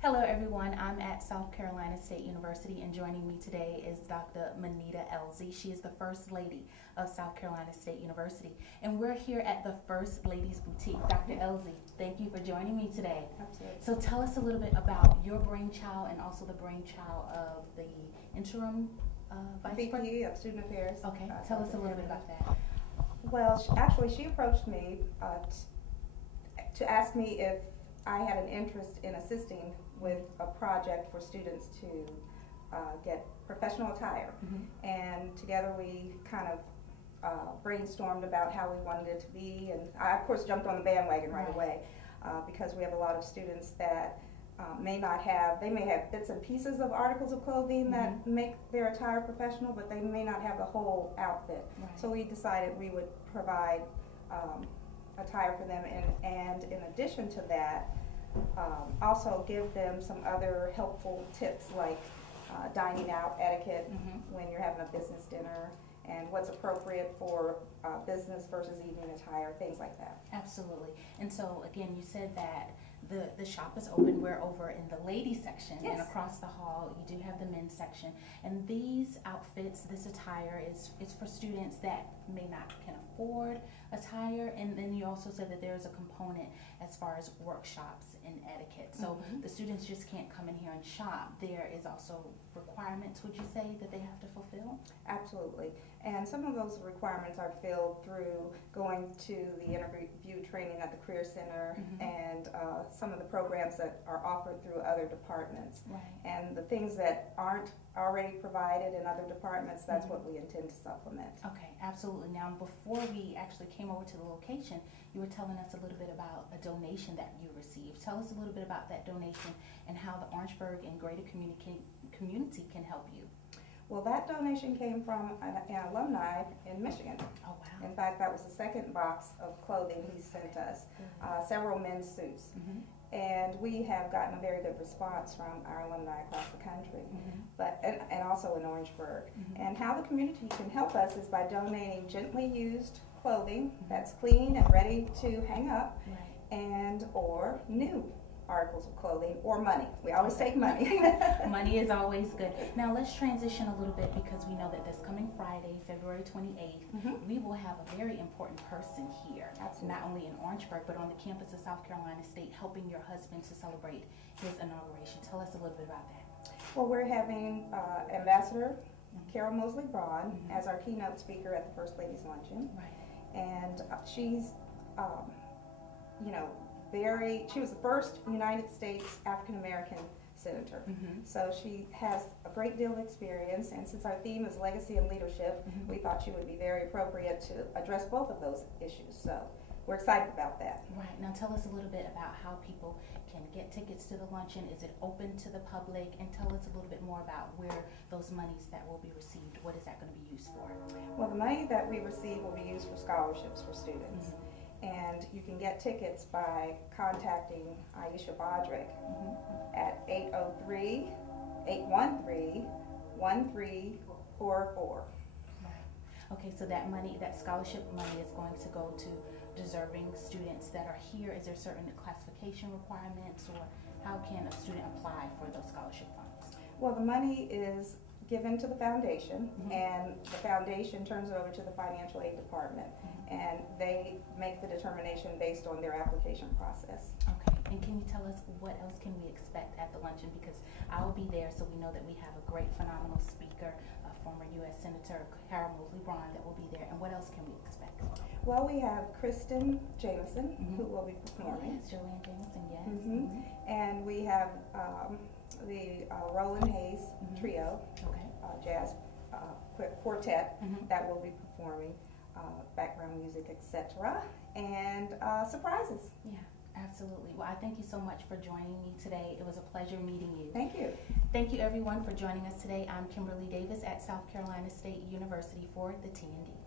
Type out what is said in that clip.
Hello everyone, I'm at South Carolina State University and joining me today is Dr. Monedia Elzey. She is the First Lady of South Carolina State University and we're here at the First Ladies Boutique. Dr. Elzey, thank you for joining me today. Absolutely. So tell us a little bit about your brainchild and also the brainchild of the interim Vice President? VP of Student Affairs. Okay, tell us a little bit about that. Well, actually she approached me to ask me if I had an interest in assisting with a project for students to get professional attire. And together we kind of brainstormed about how we wanted it to be, and I of course jumped on the bandwagon right away because we have a lot of students that may have bits and pieces of articles of clothing that make their attire professional, but they may not have the whole outfit. So we decided we would provide attire for them, and in addition to that, also give them some other helpful tips like dining out etiquette when you're having a business dinner, and what's appropriate for business versus evening attire, things like that. Absolutely. And so again, you said that the shop is open. We're over in the ladies section, and across the hall you do have the men's section. And these outfits, this attire is for students that can afford attire. And then you also said that there's a component as far as workshops and etiquette. So the students just can't come in here and shop. There is also requirements, would you say, that they have to fulfill? Absolutely. And some of those requirements are filled through going to the interview training at the Career Center and some of the programs that are offered through other departments. And the things that aren't already provided in other departments, that's what we intend to supplement. Okay, absolutely. Now, before we actually came over to the location, you were telling us a little bit about a donation that you received. Tell us a little bit about that donation and how the Orangeburg and greater community can help you. Well, that donation came from an alumni in Michigan. Oh, wow. In fact, that was the second box of clothing he sent us, several men's suits. And we have gotten a very good response from our alumni across the country, and also in Orangeburg. And how the community can help us is by donating gently used clothing that's clean and ready to hang up, and or new articles of clothing, or money. We always take money. Money is always good. Now let's transition a little bit, because we know that this coming Friday, February 28th, we will have a very important person here, not only in Orangeburg, but on the campus of South Carolina State, helping your husband to celebrate his inauguration. Tell us a little bit about that. Well, we're having Ambassador Carol Mosley-Braun as our keynote speaker at the First Ladies Luncheon. And she's, she was the first United States African-American senator. So she has a great deal of experience, and since our theme is legacy and leadership, we thought she would be very appropriate to address both of those issues. So we're excited about that. Now tell us a little bit about how people can get tickets to the luncheon. Is it open to the public? And tell us a little bit more about where those monies that will be received, what is that going to be used for? Well, the money that we receive will be used for scholarships for students. And you can get tickets by contacting Aisha Bodrick at 803-813-1344. Okay, so that money, that scholarship money, is going to go to deserving students that are here. Is there certain classification requirements, or how can a student apply for those scholarship funds? Well, the money is given to the foundation, and the foundation turns it over to the financial aid department, and they make the determination based on their application process. Okay, and can you tell us what else can we expect at the luncheon? Because I will be there, so we know that we have a great, phenomenal speaker, former U.S. Senator Carol Mosley-Braun, that will be there. And what else can we expect? Well, we have Kristen Jameson, who will be performing. Yes, Joanne Jameson, yes. And we have the Roland Hayes Trio, jazz quartet, that will be performing background music, etc. And surprises. Yeah, absolutely. Well, I thank you so much for joining me today. It was a pleasure meeting you. Thank you. Thank you, everyone, for joining us today. I'm Kimberly Davis at South Carolina State University for the T&D.